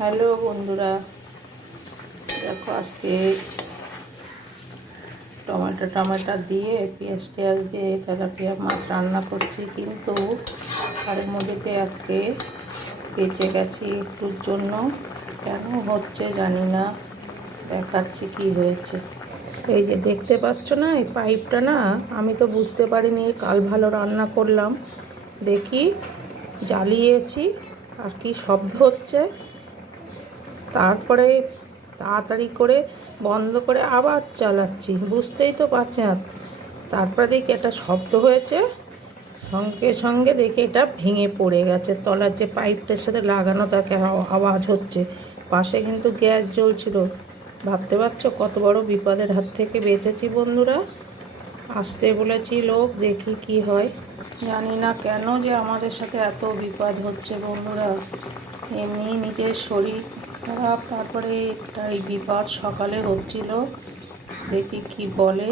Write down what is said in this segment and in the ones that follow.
Hello বন্ধুরা, দেখো আজকে টমেটো দিয়ে পেঁয়াজ দিয়ে তেলাপিয়া মাছ রান্না করছি, কিন্তু তার মধ্যে আজকে বেঁচে গেছি একটুর জন্য। কেন হচ্ছে জানি না, দেখাচ্ছি কি হয়েছে। এই যে দেখতে পাচ্ছ না, এই পাইপটা না, আমি তো বুঝতে পারিনি। কাল ভালো রান্না করলাম, দেখি জ্বালিয়েছি আর কি শব্দ হচ্ছে। তারপরে তাড়াতাড়ি করে বন্ধ করে আবার চালাচ্ছি, বুঝতেই তো পারছি না। তারপরে দেখি একটা শব্দ হয়েছে, সঙ্গে সঙ্গে দেখি এটা ভেঙে পড়ে গেছে। তলার যে পাইপটার সাথে লাগানো থাকে আওয়াজ হচ্ছে। পাশে কিন্তু গ্যাস জ্বলছিল। ভাবতে পারছো কত বড় বিপদের হাত থেকে বেঁচেছি বন্ধুরা। আসতে বলেছি লোক, দেখি কি হয়। জানি না কেন যে আমাদের সাথে এত বিপদ হচ্ছে বন্ধুরা। এমনি নিজের শরীর খারাপ, তারপরে একটা এই বিপদ সকালে হচ্ছিল। দেখি কি বলে।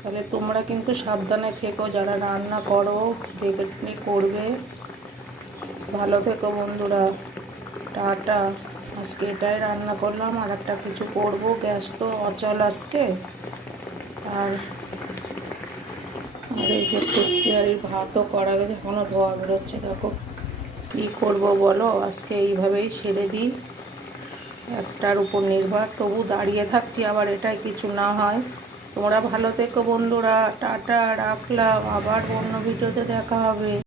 তাহলে তোমরা কিন্তু সাবধানে থেকো, যারা রান্না করো দেখে করবে। ভালো থেকো বন্ধুরা, টাটা। আজকে এটাই রান্না করলাম, আর একটা কিছু করবো। গ্যাস তো অচল আজকে। আর এই যে ফুচকিয়ারির ভাতও করা গেছে, এখনও ধোয়া বেরোচ্ছে। দেখো কী করবো বলো, আজকে এইভাবেই সেরে দিই। একটার উপর নির্ভর, তবু দাঁড়িয়ে থাকছি, আবার এটাই কিছু না হয়। তোমরা ভালো থেকো বন্ধুরা, টাটা, রাখলাম। আবার অন্য ভিডিওতে দেখা হবে।